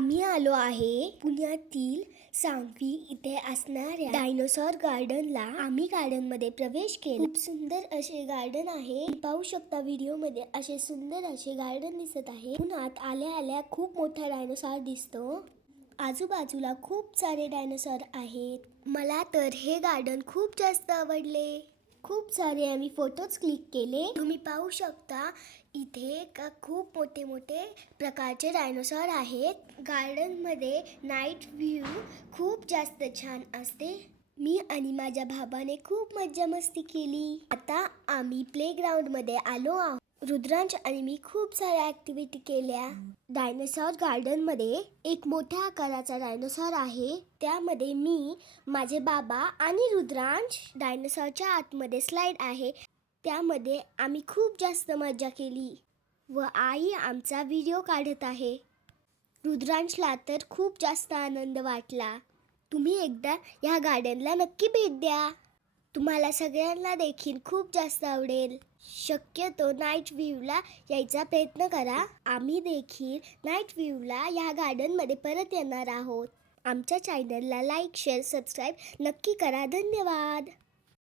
आम्ही आलो आहे पुण्यातील सांगवी इथे असणाऱ्या डायनोसॉर गार्डनला. आम्ही गार्डन मध्ये प्रवेश केला. खूप सुंदर असे गार्डन आहे. पाहू शकता व्हिडिओ मध्ये असे सुंदर असे गार्डन दिसत आहे. पुण्यात आल्या आल्या खूप मोठा डायनोसॉर दिसतो. आजूबाजूला खूप सारे डायनोसॉर आहेत. मला तर हे गार्डन खूप जास्त आवडले. खूप सारे आम्ही फोटोज क्लिक केले. तुम्ही पाहू शकता इथे का खूप मोठे मोठे प्रकारचे डायनोसॉर आहेत. गार्डन मध्ये नाईट व्ह्यू खूप जास्त छान असते. मी आणि माझ्या भावाने खूप मज्जा मस्ती केली. आता आम्ही प्लेग्राऊंड मध्ये आलो आहोत. रुद्रांश आणि मी खूप साऱ्या ऍक्टिव्हिटी केल्या. डायनोसॉर गार्डन मध्ये एक मोठ्या आकाराचा डायनोसॉर आहे. त्यामध्ये मी, माझे बाबा आणि रुद्रांश. डायनोसॉरच्या आतमध्ये स्लाइड आहे. त्यामध्ये आम्ही खूप जास्त मजा केली व आई आमचा व्हिडिओ काढत आहे. रुद्रांशला तर खूप जास्त आनंद वाटला. तुम्ही एकदा या गार्डनला नक्की भेट द्या. तुम्हाला सगळ्यांना देखील खूप जास्त आवडेल. शक्यतो नाईट व्ह्यूला यायचा प्रयत्न करा. आम्ही देखील नाईट व्ह्यूला या गार्डनमध्ये परत येणार आहोत. आमच्या चॅनलला लाईक, शेअर, सबस्क्राईब नक्की करा. धन्यवाद.